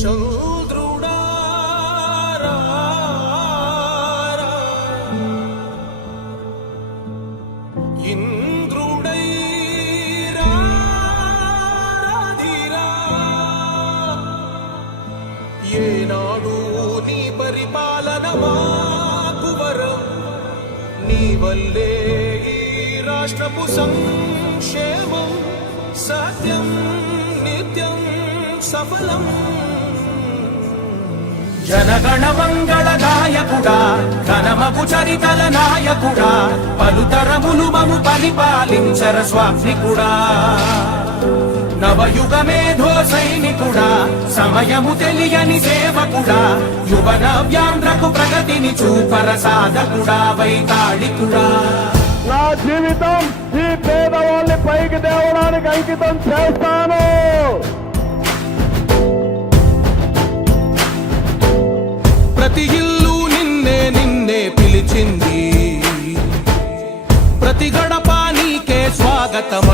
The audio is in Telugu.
చంద్రుడా ఇంద్రుడై రాధిరా ఏనాడు నీ పరిపాలన మాకు వరం నీ వల్లే ఈ రాష్ట్రపు సంక్షేమం సత్యం నిత్యం సఫలం జనగణ మంగళ గాయకుడా ఘనమగు చరితల నాయకుడా పలుతరములు మము పరిపాలించర స్వామికుడా నవయుగ మేధో సైనికుడా సమయము తెలియని సేవకుడా యువన వ్యాంధ్రకు ప్రగతిని చూపర సాధకుడా వైతాళికుడా నా జీవితం ఈ పేదవాళ్ళని పైకి తేవడానికి అంకితం చేస్తాను. ప్రతి ఇల్లు నిన్నే నిన్నే పిలిచింది, ప్రతి గడప నీకే స్వాగతం